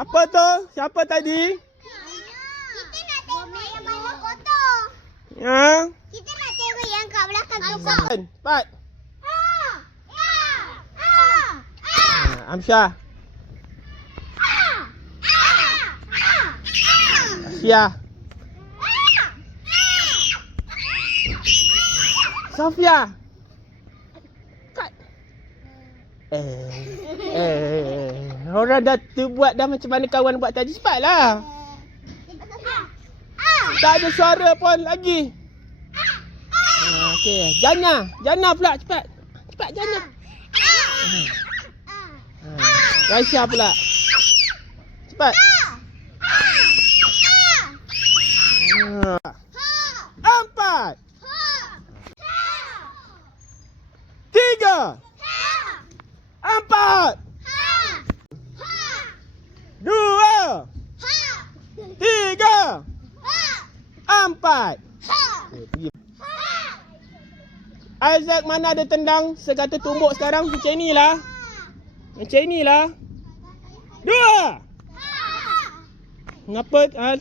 Apa tu? Siapa tadi? Kita nak tengok yang banyak kotor. Ha? Kita nak tengok yang kat belakang tu. Cepat. Ah! Ah! Ah! Ah! Ha, Amsyah. Ah! Ah! Ah! Asia. Sofia. Kat. Eh. Orang dah tu buat dah macam mana kawan buat tadi. Cepatlah. Tak ada suara pun lagi. Okey. Jana. Jana pula cepat. Cepat Jana. Ha. Raisya pula. Cepat. Ha. Empat. Tiga. Empat. Dua. Tiga. Eh, pergi. Isaac mana ada tendang sekata tumbuk sekarang macam inilah. Macam inilah. Dua. Ngapa ah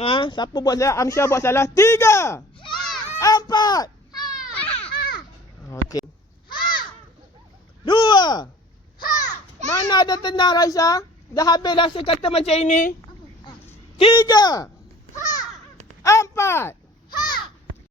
ah siapa buat salah? Amsyah buat salah. Tiga. Empat. Okey. Dua. Mana ada tendang Raisa? Dah habis dah sekata macam ini. Tiga. Empat.